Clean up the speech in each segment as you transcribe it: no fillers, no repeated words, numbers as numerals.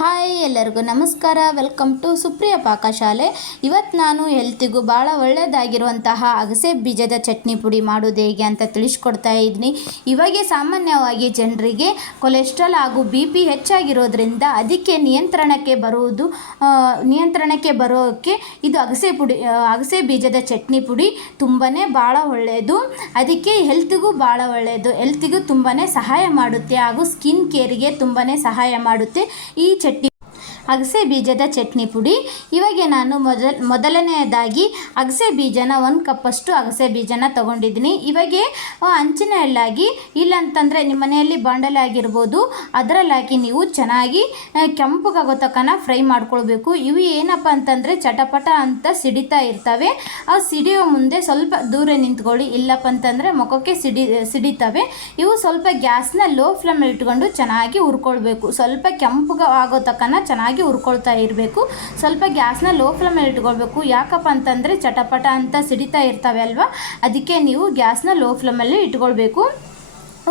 Hi ಎಲ್ಲರಿಗೂ ನಮಸ್ಕಾರ. Welcome to Supriya Pakashale. ಇವತ್ತು ನಾನು ಹೆಲ್ತಿಗೂ ಭಾಳ ಒಳ್ಳೆಯದಾಗಿರುವಂತಹ ಅಗಸೆ ಬೀಜದ ಚಟ್ನಿ ಪುಡಿ ಮಾಡೋದು ಹೇಗೆ ಅಂತ ತಿಳಿಸ್ಕೊಡ್ತಾ ಇದ್ದೀನಿ. ಇವಾಗೆ ಸಾಮಾನ್ಯವಾಗಿ ಜನರಿಗೆ ಕೊಲೆಸ್ಟ್ರಾಲ್ ಹಾಗೂ BP ಹೆಚ್ಚಾಗಿರೋದ್ರಿಂದ ಅದಕ್ಕೆ ನಿಯಂತ್ರಣಕ್ಕೆ ಬರೋಕ್ಕೆ ಇದು ಅಗಸೆ ಬೀಜದ ಚಟ್ನಿ ಪುಡಿ ತುಂಬಾ ಭಾಳ ಒಳ್ಳೆಯದು. ಅದಕ್ಕೆ ಹೆಲ್ತಿಗೂ ಭಾಳ ಒಳ್ಳೆಯದು. ಹೆಲ್ತಿಗೂ ತುಂಬಾ ಸಹಾಯ ಮಾಡುತ್ತೆ ಹಾಗೂ ಸ್ಕಿನ್ ಕೇರಿಗೆ ತುಂಬಾ ಸಹಾಯ ಮಾಡುತ್ತೆ ಈ ಅಗಸೆ ಬೀಜದ ಚಟ್ನಿ ಪುಡಿ. ಇವಾಗ ನಾನು ಮೊದಲನೆಯದಾಗಿ ಅಗಸೆ ಬೀಜನ 1 ಕಪ್ಪಷ್ಟು ಅಗಸೆ ಬೀಜನ ತೊಗೊಂಡಿದ್ದೀನಿ. ಇವಾಗೆ ಹಂಚಿನ ಎಳ್ಳಾಗಿ ಇಲ್ಲಂತಂದರೆ ನಿಮ್ಮ ಮನೆಯಲ್ಲಿ ಬಾಂಡಲೆ ಆಗಿರ್ಬೋದು, ಅದರಲ್ಲಾಕಿ ನೀವು ಚೆನ್ನಾಗಿ ಕೆಂಪಗಾಗೋ ತನಕ ಫ್ರೈ ಮಾಡ್ಕೊಳ್ಬೇಕು. ಇವು ಏನಪ್ಪ ಅಂತಂದರೆ ಚಟಪಟ ಅಂತ ಸಿಡಿತಾ ಇರ್ತವೆ. ಆ ಸಿಡಿಯೋ ಮುಂದೆ ಸ್ವಲ್ಪ ದೂರ ನಿಂತ್ಕೊಳ್ಳಿ, ಇಲ್ಲಪ್ಪ ಅಂತಂದರೆ ಮುಖಕ್ಕೆ ಸಿಡಿತವೆ. ಇವು ಸ್ವಲ್ಪ ಗ್ಯಾಸ್ನ ಲೋ ಫ್ಲೇಮಲ್ಲಿ ಇಟ್ಕೊಂಡು ಚೆನ್ನಾಗಿ ಹುರ್ಕೊಳ್ಬೇಕು. ಸ್ವಲ್ಪ ಕೆಂಪಗಾಗೋ ತನಕ ಚೆನ್ನಾಗಿ ಹುರ್ಕೊಳ್ತಾ ಇರಬೇಕು. ಸ್ವಲ್ಪ ಗ್ಯಾಸ್ನ ಲೋ ಫ್ಲೇಮಲ್ಲಿ ಇಟ್ಕೊಳ್ಬೇಕು. ಯಾಕಪ್ಪ ಅಂತಂದರೆ ಚಟಪಟ ಅಂತ ಸಿಡಿತಾ ಇರ್ತವೆ ಅಲ್ವಾ, ಅದಕ್ಕೆ ನೀವು ಗ್ಯಾಸ್ನ ಲೋ ಫ್ಲೇಮಲ್ಲಿ ಇಟ್ಕೊಳ್ಬೇಕು.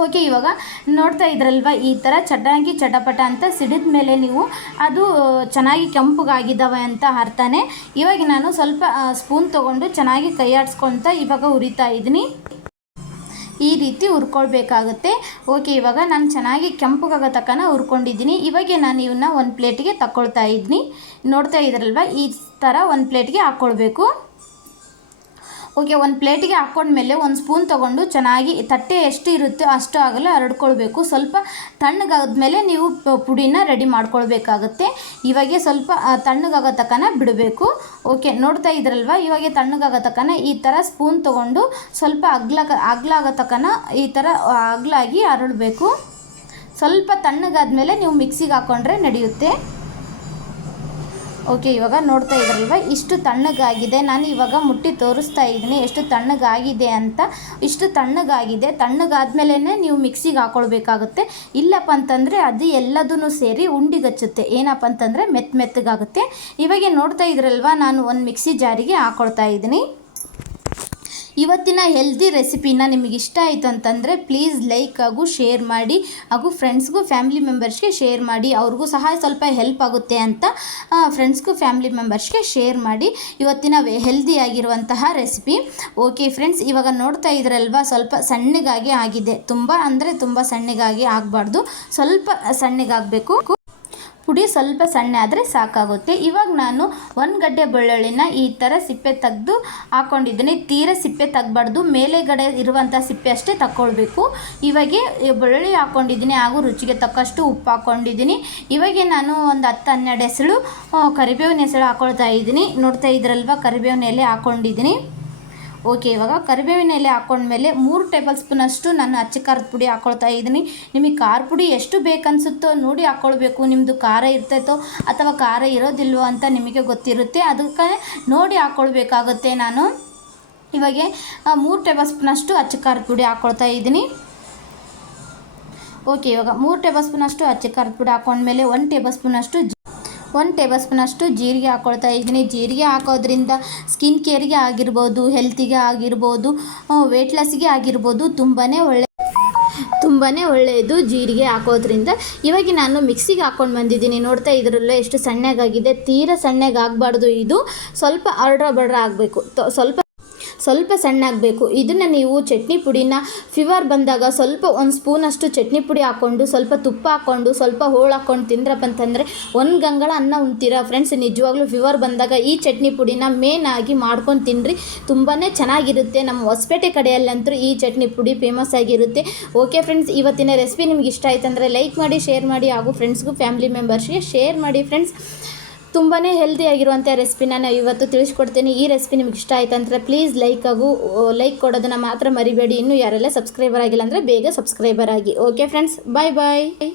ಓಕೆ, ಇವಾಗ ನೋಡ್ತಾ ಇದ್ರಲ್ವ, ಈ ಥರ ಚೆನ್ನಾಗಿ ಚಟಪಟ ಅಂತ ಸಿಡಿದ ಮೇಲೆ ನೀವು ಅದು ಚೆನ್ನಾಗಿ ಕೆಂಪಗಾಗಿದ್ದಾವೆ ಅಂತ ಅರ್ಥನೇ. ಇವಾಗ ನಾನು ಸ್ವಲ್ಪ ಸ್ಪೂನ್ ತೊಗೊಂಡು ಚೆನ್ನಾಗಿ ಕೈ ಆಡಿಸ್ಕೊಳ್ತಾ ಇವಾಗ ಹುರಿತಾ ಇದ್ದೀನಿ. ಈ ರೀತಿ ಹುರ್ಕೊಳ್ಬೇಕಾಗುತ್ತೆ. ಓಕೆ, ಇವಾಗ ನಾನು ಚೆನ್ನಾಗಿ ಕೆಂಪಗಾಗೋ ತನಕ ಹುರ್ಕೊಂಡಿದ್ದೀನಿ. ಇವಾಗ ನಾನು ಇವನ್ನ ಒಂದು ಪ್ಲೇಟಿಗೆ ತಗೊಳ್ತಾ ಇದ್ದೀನಿ. ನೋಡ್ತಾ ಇದ್ರಲ್ವ, ಈ ಥರ ಒಂದು ಪ್ಲೇಟ್ಗೆ ಹಾಕ್ಕೊಳ್ಬೇಕು. ಓಕೆ, ಒಂದು ಪ್ಲೇಟಿಗೆ ಹಾಕ್ಕೊಂಡ್ಮೇಲೆ ಒಂದು ಸ್ಪೂನ್ ತೊಗೊಂಡು ಚೆನ್ನಾಗಿ ತಟ್ಟೆ ಎಷ್ಟು ಇರುತ್ತೆ ಅಷ್ಟು ಆಗಲ್ಲ ಹರಡ್ಕೊಳ್ಬೇಕು. ಸ್ವಲ್ಪ ತಣ್ಣಗಾದ್ಮೇಲೆ ನೀವು ಪುಡಿನ ರೆಡಿ ಮಾಡ್ಕೊಳ್ಬೇಕಾಗುತ್ತೆ. ಇವಾಗೆ ಸ್ವಲ್ಪ ತಣ್ಣಗಾಗೋ ತನಕ ಬಿಡಬೇಕು. ಓಕೆ, ನೋಡ್ತಾ ಇದ್ರಲ್ವ, ಇವಾಗ ತಣ್ಣಗಾಗೋ ತನಕ ಈ ಥರ ಸ್ಪೂನ್ ತೊಗೊಂಡು ಸ್ವಲ್ಪ ಅಗ್ಲಾಗೋ ತನಕ ಈ ಥರ ಅಗ್ಲಾಗಿ ಹರಡಬೇಕು. ಸ್ವಲ್ಪ ತಣ್ಣಗಾದ್ಮೇಲೆ ನೀವು ಮಿಕ್ಸಿಗೆ ಹಾಕ್ಕೊಂಡ್ರೆ ನಡೆಯುತ್ತೆ. ಓಕೆ, ಇವಾಗ ನೋಡ್ತಾ ಇದ್ರಲ್ವ, ಇಷ್ಟು ತಣ್ಣಗಾಗಿದೆ. ನಾನು ಇವಾಗ ಮುಟ್ಟಿ ತೋರಿಸ್ತಾ ಇದ್ದೀನಿ ಎಷ್ಟು ತಣ್ಣಗಾಗಿದೆ ಅಂತ. ಇಷ್ಟು ತಣ್ಣಗಾಗಿದೆ. ತಣ್ಣಗಾದ್ಮೇಲೆ ನೀವು ಮಿಕ್ಸಿಗೆ ಹಾಕ್ಕೊಳ್ಬೇಕಾಗುತ್ತೆ. ಇಲ್ಲಪ್ಪ ಅಂತಂದರೆ ಅದು ಎಲ್ಲದೂ ಸೇರಿ ಉಂಡಿಗಚ್ಚುತ್ತೆ. ಏನಪ್ಪ ಅಂತಂದರೆ ಮೆತ್ತಗಾಗುತ್ತೆ. ಇವಾಗ ನೋಡ್ತಾ ಇದ್ರಲ್ವ, ನಾನು ಒಂದು ಮಿಕ್ಸಿ ಜಾರಿಗೆ ಹಾಕ್ಕೊಳ್ತಾ ಇದ್ದೀನಿ. ಇವತ್ತಿನ ಹೆಲ್ದಿ ರೆಸಿಪಿನ ನಿಮಗೆ ಇಷ್ಟ ಆಯಿತು ಅಂತಂದರೆ ಪ್ಲೀಸ್ ಲೈಕ್ ಹಾಗೂ ಶೇರ್ ಮಾಡಿ, ಹಾಗೂ ಫ್ರೆಂಡ್ಸ್ಗೂ ಫ್ಯಾಮಿಲಿ ಮೆಂಬರ್ಸ್ಗೆ ಶೇರ್ ಮಾಡಿ. ಅವ್ರಿಗೂ ಸಹ ಸ್ವಲ್ಪ ಹೆಲ್ಪ್ ಆಗುತ್ತೆ ಅಂತ ಫ್ರೆಂಡ್ಸ್ಗೂ ಫ್ಯಾಮಿಲಿ ಮೆಂಬರ್ಸ್ಗೆ ಶೇರ್ ಮಾಡಿ. ಇವತ್ತಿನ ಹೆಲ್ದಿ ಆಗಿರುವಂತಹ ರೆಸಿಪಿ. ಓಕೆ ಫ್ರೆಂಡ್ಸ್, ಇವಾಗ ನೋಡ್ತಾ ಇದ್ರಲ್ವ, ಸ್ವಲ್ಪ ಸಣ್ಣಗಾಗಿ ಆಗಿದೆ. ತುಂಬ ಅಂದರೆ ತುಂಬ ಸಣ್ಣಗಾಗಿ ಆಗಬಾರ್ದು, ಸ್ವಲ್ಪ ಸಣ್ಣಗಾಗಬೇಕು. ಪುಡಿ ಸ್ವಲ್ಪ ಸಣ್ಣ ಆದರೆ ಸಾಕಾಗುತ್ತೆ. ಇವಾಗ ನಾನು 1 ಗಡ್ಡೆ ಬೆಳ್ಳುಳ್ಳಿನ ಈ ಥರ ಸಿಪ್ಪೆ ತೆಗೆದು ಹಾಕ್ಕೊಂಡಿದ್ದೀನಿ. ತೀರ ಸಿಪ್ಪೆ ತೆಗಬಾರ್ದು, ಮೇಲೆಗಡೆ ಇರುವಂಥ ಸಿಪ್ಪೆ ಅಷ್ಟೇ ತಗೊಳ್ಬೇಕು. ಇವಾಗೆ ಬೆಳ್ಳುಳ್ಳಿ ಹಾಕ್ಕೊಂಡಿದ್ದೀನಿ ಹಾಗೂ ರುಚಿಗೆ ತಕ್ಕಷ್ಟು ಉಪ್ಪು ಹಾಕ್ಕೊಂಡಿದ್ದೀನಿ. ಇವಾಗೆ ನಾನು ಒಂದು 10-12 ಎಸಳು ಕರಿಬೇವಿನ ಎಸಳು ಹಾಕ್ಕೊಳ್ತಾ ಇದ್ದೀನಿ. ನೋಡ್ತಾ ಇದ್ರಲ್ವ, ಕರಿಬೇವಿನ ಎಲೆ ಹಾಕ್ಕೊಂಡಿದ್ದೀನಿ. ಓಕೆ, ಇವಾಗ ಕರಿಬೇವಿನ ಎಲೆ ಹಾಕ್ಕೊಂಡ್ಮೇಲೆ 3 ಟೇಬಲ್ ಸ್ಪೂನಷ್ಟು ನಾನು ಅಚ್ಚ ಖಾರದ ಪುಡಿ ಹಾಕ್ಕೊಳ್ತಾ ಇದ್ದೀನಿ. ನಿಮಗೆ ಖಾರ ಪುಡಿ ಎಷ್ಟು ಬೇಕನ್ಸುತ್ತೋ ನೋಡಿ ಹಾಕ್ಕೊಳ್ಬೇಕು. ನಿಮ್ಮದು ಖಾರ ಇರ್ತೈತೋ ಅಥವಾ ಖಾರ ಇರೋದಿಲ್ವೋ ಅಂತ ನಿಮಗೆ ಗೊತ್ತಿರುತ್ತೆ, ಅದಕ್ಕೆ ನೋಡಿ ಹಾಕ್ಕೊಳ್ಬೇಕಾಗುತ್ತೆ. ನಾನು ಇವಾಗ 3 ಟೇಬಲ್ ಸ್ಪೂನಷ್ಟು ಅಚ್ಚ ಖಾರದ ಪುಡಿ ಹಾಕ್ಕೊಳ್ತಾ ಇದ್ದೀನಿ. ಓಕೆ, ಇವಾಗ 3 ಟೇಬಲ್ ಸ್ಪೂನಷ್ಟು ಅಚ್ಚ ಖಾರದ ಪುಡಿ ಹಾಕ್ಕೊಂಡ್ಮೇಲೆ 1 ಟೇಬಲ್ ಸ್ಪೂನಷ್ಟು ಜೀರಿಗೆ ಹಾಕ್ಕೊಳ್ತಾ ಇದ್ದೀನಿ. ಜೀರಿಗೆ ಹಾಕೋದ್ರಿಂದ ಸ್ಕಿನ್ ಕೇರಿಗೆ ಆಗಿರ್ಬೋದು, ಹೆಲ್ತಿಗೆ ಆಗಿರ್ಬೋದು, ವೆಯ್ಟ್ ಲಾಸಿಗೆ ಆಗಿರ್ಬೋದು ತುಂಬಾ ಒಳ್ಳೆಯದು ಜೀರಿಗೆ ಹಾಕೋದ್ರಿಂದ. ಇವಾಗ ನಾನು ಮಿಕ್ಸಿಗೆ ಹಾಕ್ಕೊಂಡು ಬಂದಿದ್ದೀನಿ. ನೋಡ್ತಾ ಇದ್ರಲ್ಲೇ ಎಷ್ಟು ಸಣ್ಣಗಾಗಿದೆ. ತೀರ ಸಣ್ಣಗಾಗಬಾರ್ದು, ಇದು ಸ್ವಲ್ಪ ಅರ್ಡ್ರ ಆಗಬೇಕು. ಸ್ವಲ್ಪ ಸಣ್ಣಾಗಬೇಕು. ಇದನ್ನು ನೀವು ಚಟ್ನಿ ಪುಡಿನ ಫೀವರ್ ಬಂದಾಗ ಸ್ವಲ್ಪ 1 ಸ್ಪೂನಷ್ಟು ಚಟ್ನಿ ಪುಡಿ ಹಾಕ್ಕೊಂಡು ಸ್ವಲ್ಪ ತುಪ್ಪ ಹಾಕ್ಕೊಂಡು ಸ್ವಲ್ಪ ಹೋಳು ಹಾಕ್ಕೊಂಡು ತಿಂದ್ರಪ್ಪ ಅಂತಂದರೆ 1 ಗಂಗಳ ಅನ್ನ ಉಣ್ತೀರಾ ಫ್ರೆಂಡ್ಸ್. ನಿಜವಾಗ್ಲೂ ಫೀವರ್ ಬಂದಾಗ ಈ ಚಟ್ನಿ ಪುಡಿನ ಮೇನ್ ಆಗಿ ಮಾಡ್ಕೊಂಡು ತಿನ್ನಿರಿ, ತುಂಬಾ ಚೆನ್ನಾಗಿರುತ್ತೆ. ನಮ್ಮ ಹೊಸಪೇಟೆ ಕಡೆಯಲ್ಲಂತೂ ಈ ಚಟ್ನಿ ಪುಡಿ ಫೇಮಸ್ ಆಗಿರುತ್ತೆ. ಓಕೆ ಫ್ರೆಂಡ್ಸ್, ಇವತ್ತಿನ ರೆಸಿಪಿ ನಿಮ್ಗೆ ಇಷ್ಟ ಆಯ್ತು ಅಂದರೆ ಲೈಕ್ ಮಾಡಿ, ಶೇರ್ ಮಾಡಿ, ಹಾಗೂ ಫ್ರೆಂಡ್ಸ್ಗೂ ಫ್ಯಾಮಿಲಿ ಮೆಂಬರ್ಸ್ಗೆ ಶೇರ್ ಮಾಡಿ ಫ್ರೆಂಡ್ಸ್. ತುಂಬಾ ಹೆಲ್ದಿ ಆಗಿರುವಂಥ ರೆಸಿಪಿನ ನಾನು ಇವತ್ತು ತಿಳಿಸ್ಕೊಡ್ತೀನಿ. ಈ ರೆಸಿಪಿ ನಿಮ್ಗೆ ಇಷ್ಟ ಆಯ್ತು ಅಂದರೆ ಪ್ಲೀಸ್ ಲೈಕ್ ಕೊಡೋದನ್ನು ಮಾತ್ರ ಮರಿಬೇಡಿ. ಇನ್ನೂ ಯಾರೆಲ್ಲ ಸಬ್ಸ್ಕ್ರೈಬರ್ ಆಗಿಲ್ಲ ಅಂದರೆ ಬೇಗ ಸಬ್ಸ್ಕ್ರೈಬರ್ ಆಗಿ. ಓಕೆ ಫ್ರೆಂಡ್ಸ್, ಬಾಯ್.